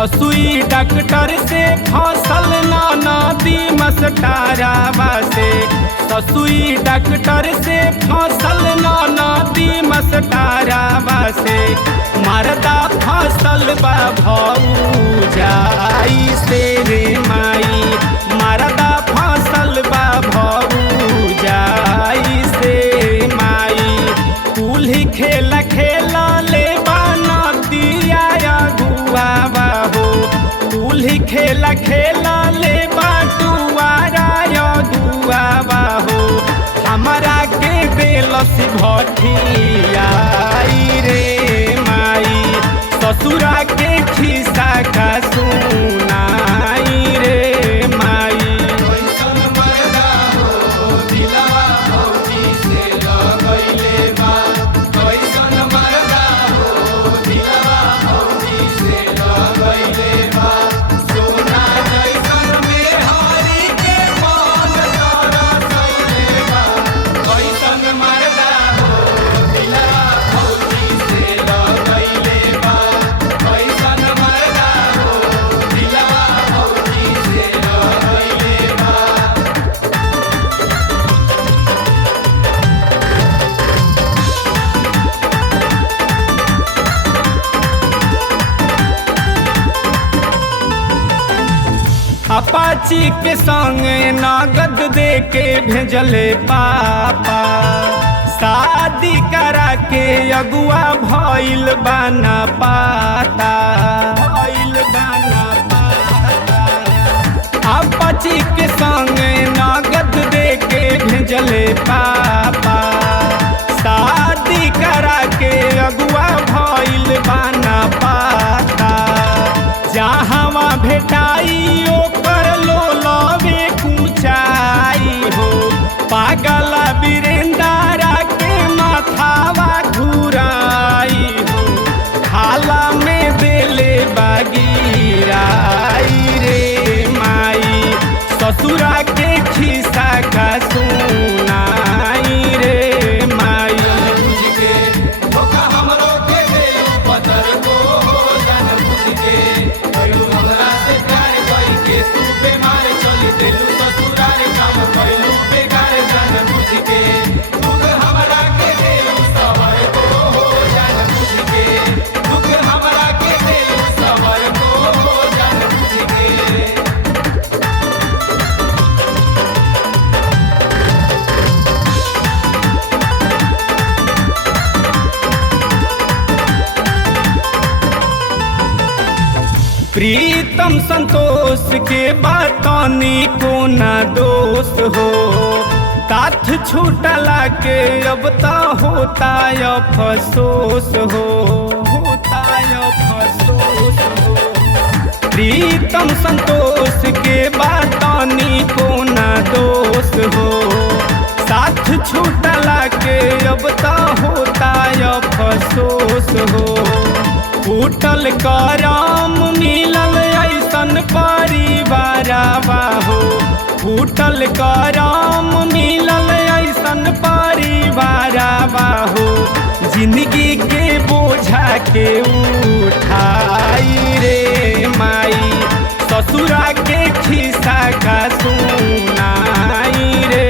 Sassui doctor से फसल नदी मस्टारावा से, ससुई डॉक्टर से फसल नदी मस्टारावा से, मरदा फसल बा भौजाई से रे माई, मरदा फसल बा भौजाई से माई। कुल्ही खेला खेला ले नदिया गुआवा हो, कुल्ही खेला खेला ले बाटुआरा दुआवा हो, हमारा के देलस भठियाई रे माई, ससुरा के खिस्सा का सुनाई रे माई। अपाची के संगे नगद दे के भेजले पापा, शादी करा के अगुआ भइल बाना पाता, भइल बाना पाता। अपाची के संगे नगद दे के भेजले पापा, शादी करा के अगुआ भइल बाना पाता। जहाँ भेटाई ओकर लोलवे कुचाई हो, पागल वीरेंद्रा के माथावा घुराई हो, खाला में देले बागिराई रे माई, ससुरा के खिस्सा का सुनाई रे माई। प्रीतम संतोष के बातनी को न दोष हो, साथ छूटला के अब ता होता अफसोस हो, होता अफसोस हो। प्रीतम संतोष के बातनी को न दोष हो, साथ छूटला के अब ता होता अफसोस हो। फूटल करम मिलल ऐसन परिवारवा हो, फूटल करम मिलल ऐसन परिवारवा हो, जिंदगी के बोझा के उठाई रे माई, ससुरा के खिस्सा का सुनाई रे